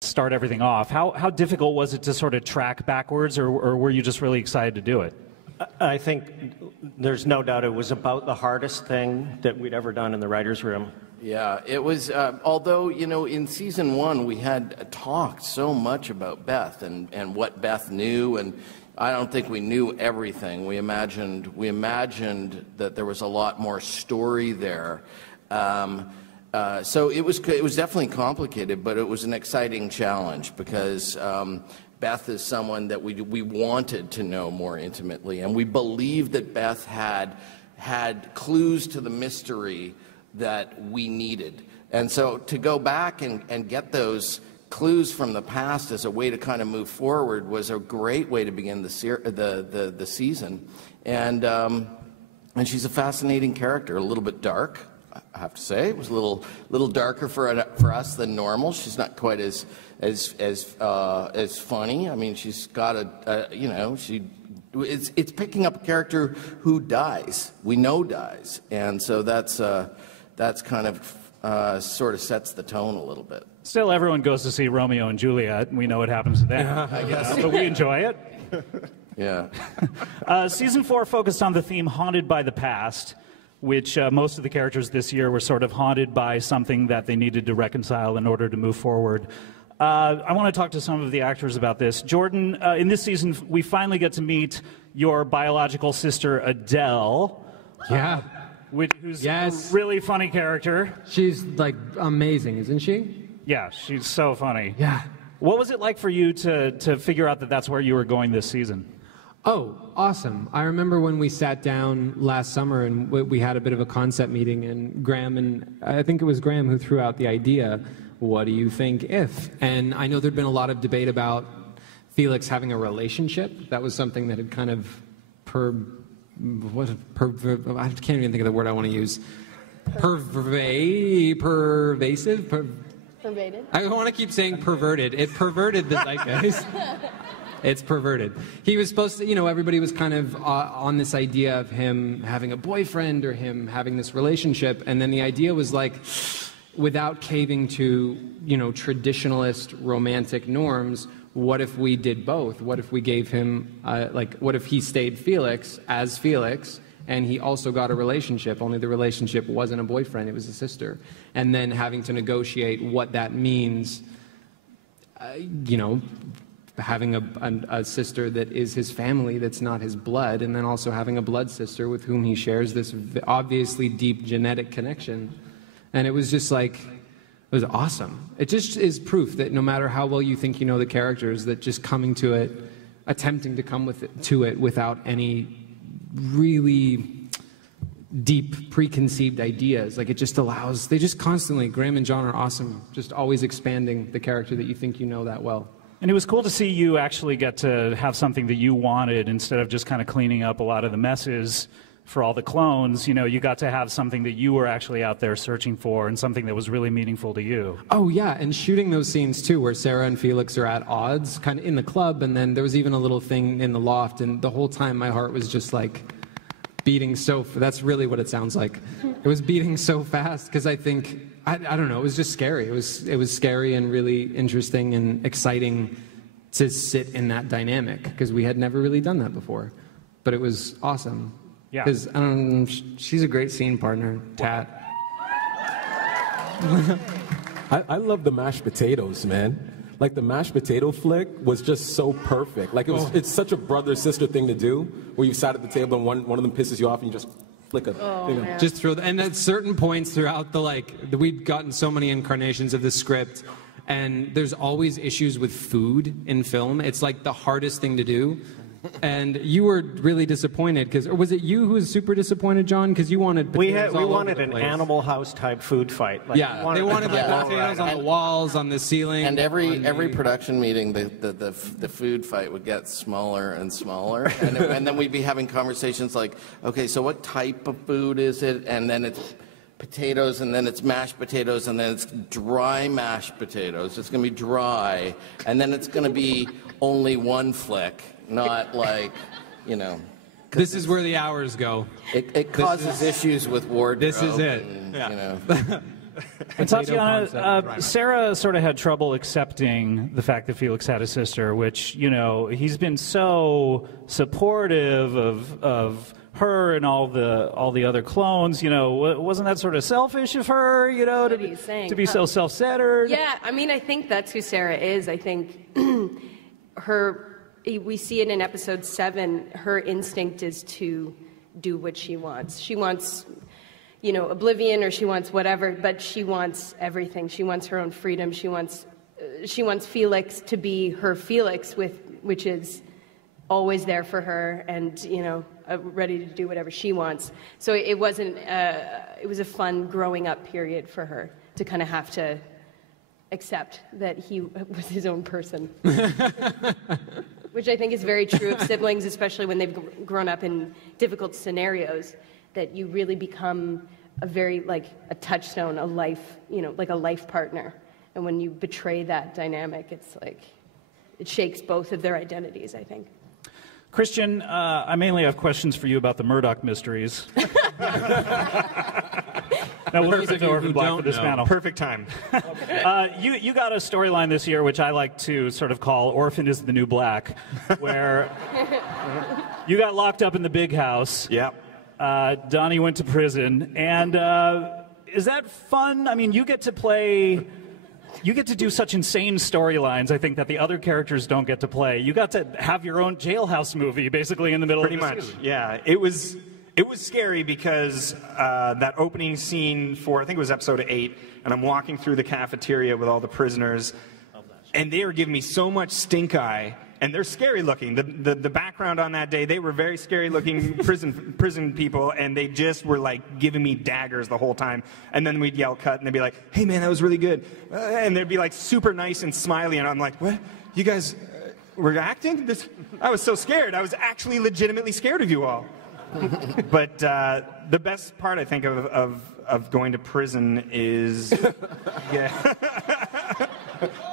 start everything off. How difficult was it to sort of track backwards, or were you just really excited to do it? I think there's no doubt it was about the hardest thing that we'd ever done in the writer's room. Yeah, it was, although, you know, in season 1 we had talked so much about Beth and what Beth knew, and I don't think we knew everything. We imagined that there was a lot more story there. So it was definitely complicated, but it was an exciting challenge because Beth is someone that we wanted to know more intimately, and we believed that Beth had clues to the mystery that we needed. And so to go back and get those clues from the past as a way to kind of move forward was a great way to begin the season. And she's a fascinating character, a little bit dark, I have to say. It was a little darker for us than normal. She's not quite as funny. I mean, she's got it's picking up a character who dies. We know dies, and so that's kind of sort of sets the tone a little bit. Still, everyone goes to see Romeo and Juliet, and we know what happens to them. I guess, but we enjoy it. Yeah. Season 4 focused on the theme "Haunted by the Past," which most of the characters this year were sort of haunted by something that they needed to reconcile in order to move forward. I want to talk to some of the actors about this. Jordan, in this season, we finally get to meet your biological sister, Adele. Yeah. Who's a really funny character. She's, like, amazing, isn't she? Yeah, she's so funny. Yeah. What was it like for you to figure out that that's where you were going this season? Oh, awesome. I remember when we sat down last summer and we had a bit of a concept meeting, and Graham, and I think it was Graham who threw out the idea, what do you think if? And I know there'd been a lot of debate about Felix having a relationship. That was something that had kind of I can't even think of the word I want to use. Pervasive? Pervaded? I want to keep saying perverted. It perverted the zeitgeist. It's perverted. He was supposed to, you know, everybody was kind of on this idea of him having a boyfriend or him having this relationship, and then the idea was like, without caving to, you know, traditionalist romantic norms, what if we did both? What if we gave him, what if he stayed Felix as Felix, and he also got a relationship, only the relationship wasn't a boyfriend, it was a sister. And then having to negotiate what that means, you know, having a sister that is his family, that's not his blood, and then also having a blood sister with whom he shares this obviously deep genetic connection. And it was just like, it was awesome. It just is proof that no matter how well you think you know the characters, that just coming to it, attempting to come to it without any really deep preconceived ideas, like it just allows, they just constantly, Graham and John are awesome, just always expanding the character that you think you know that well. And it was cool to see you actually get to have something that you wanted instead of just kind of cleaning up a lot of the messes for all the clones. You know, you got to have something that you were actually out there searching for and something that was really meaningful to you. Oh, yeah, and shooting those scenes, too, where Sarah and Felix are at odds, kind of in the club, and then there was even a little thing in the loft, and the whole time my heart was just, like, beating so... That's really what it sounds like. It was beating so fast, because I think... I don't know, it was just scary. It was scary and really interesting and exciting to sit in that dynamic, because we had never really done that before. But it was awesome. Yeah. Because, she's a great scene partner, Tat. I love the mashed potatoes, man. Like, the mashed potato flick was just so perfect. Like, it's such a brother-sister thing to do, where you sat at the table and one of them pisses you off and you just flick a thing. Just throw and at certain points throughout we'd gotten so many incarnations of the script, and there's always issues with food in film. It's like the hardest thing to do. And you were really disappointed, or was it you who was super disappointed, John? Because you wanted potatoes we wanted an Animal House type food fight. Like, yeah, they wanted potatoes on the walls, on the ceiling. And every production meeting, the food fight would get smaller and smaller, and then we'd be having conversations like, okay, so what type of food is it? And then it's potatoes, and then it's mashed potatoes, and then it's dry mashed potatoes. It's going to be dry, and then it's going to be only one flick. Not like, you know... This is where the hours go. It causes issues with wardrobe. This is it. And, you know. And Tatiana, Sarah sort of had trouble accepting the fact that Felix had a sister, which, you know, he's been so supportive of her and all the other clones. You know, wasn't that sort of selfish of her, you know, to be so self-centered? Yeah, I mean, I think that's who Sarah is. I think we see it in episode 7, her instinct is to do what she wants. She wants, you know, oblivion, or she wants whatever, but she wants everything. She wants her own freedom. She wants Felix to be her Felix, which is always there for her and, you know, ready to do whatever she wants. So it was a fun growing up period for her to kind of have to accept that he was his own person. Which I think is very true of siblings, especially when they've grown up in difficult scenarios, that you really become a touchstone, a life, you know, like a life partner. And when you betray that dynamic, it's like, it shakes both of their identities, I think. Christian, I mainly have questions for you about the Murdoch mysteries. Now, we'll leave it to Orphan Black for this panel. Perfect time. You got a storyline this year, which I like to sort of call Orphan is the New Black, where you got locked up in the big house. Yep. Donnie went to prison. And is that fun? I mean, you get to do such insane storylines, I think, that the other characters don't get to play. You got to have your own jailhouse movie, basically, in the middle of the season. Pretty much, yeah. It was scary because that opening scene for, I think it was episode 8, and I'm walking through the cafeteria with all the prisoners, and they were giving me so much stink eye, and they're scary looking. The background on that day, they were very scary looking prison people, and they just were like giving me daggers the whole time. And then we'd yell cut, and they'd be like, "Hey man, that was really good," and they'd be like super nice and smiley, and I'm like, "What? You guys were acting? I was so scared. I was actually legitimately scared of you all." But the best part, I think, of going to prison is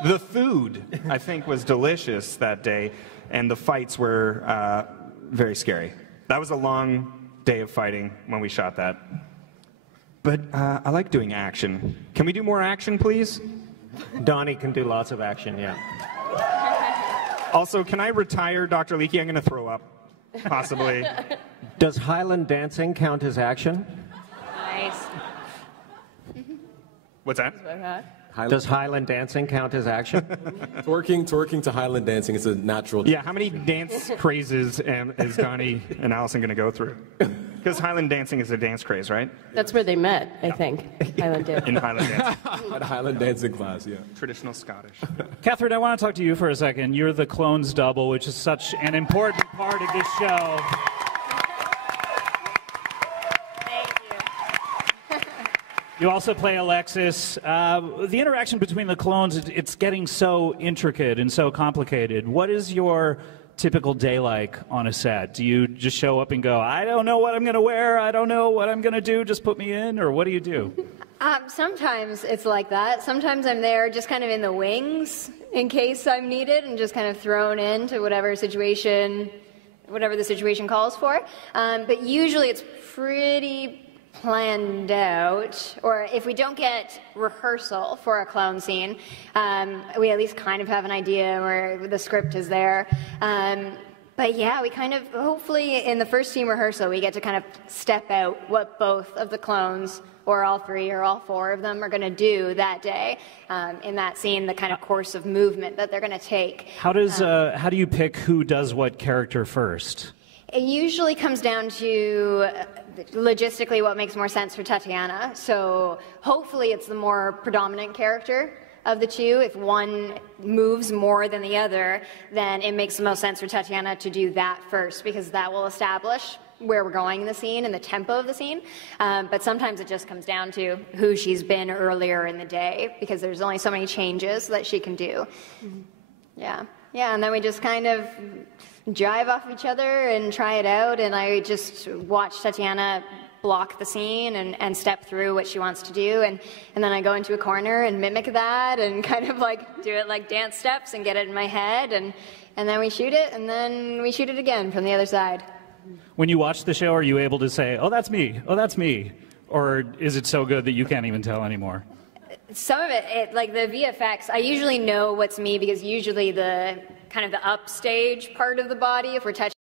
the food, I think, was delicious that day, and the fights were very scary. That was a long day of fighting when we shot that. But I like doing action. Can we do more action, please? Donnie can do lots of action, yeah. Also, can I retire, Dr. Leakey? I'm going to throw up, possibly. Does Highland dancing count as action? Nice. What's that? Does Highland dancing count as action? Twerking to Highland dancing is a natural. Yeah, how many dance crazes is Donnie and Allison going to go through? Because Highland dancing is a dance craze, right? That's where they met, I think. Highland did. In Highland dancing. At a Highland dancing class, yeah. Traditional Scottish. Catherine, I want to talk to you for a second. You're the clones double, which is such an important part of this show. You also play Alexis. The interaction between the clones, it's getting so intricate and so complicated. What is your typical day like on a set? Do you just show up and go, I don't know what I'm going to wear, I don't know what I'm going to do, just put me in, or what do you do? Sometimes it's like that. Sometimes I'm there just kind of in the wings in case I'm needed and just kind of thrown into whatever the situation calls for. But usually it's pretty planned out, or if we don't get rehearsal for a clone scene, we at least kind of have an idea where the script is there. But yeah, we kind of, hopefully in the first team rehearsal, we get to kind of step out what both of the clones, or all 3 or all 4 of them, are going to do that day in that scene, the kind of course of movement that they're going to take. How do you pick who does what character first? It usually comes down to logistically what makes more sense for Tatiana. So hopefully it's the more predominant character of the two. If one moves more than the other, then it makes the most sense for Tatiana to do that first, because that will establish where we're going in the scene and the tempo of the scene. But sometimes it just comes down to who she's been earlier in the day, because there's only so many changes that she can do. Yeah, and then we just kind of jive off each other and try it out, and I just watch Tatiana block the scene and step through what she wants to do, and then I go into a corner and mimic that and kind of like do it like dance steps and get it in my head, and then we shoot it, and then we shoot it again from the other side. When you watch the show, are you able to say, oh, that's me, or is it so good that you can't even tell anymore? Some of it, like the VFX, I usually know what's me because usually the kind of the upstage part of the body, if we're touching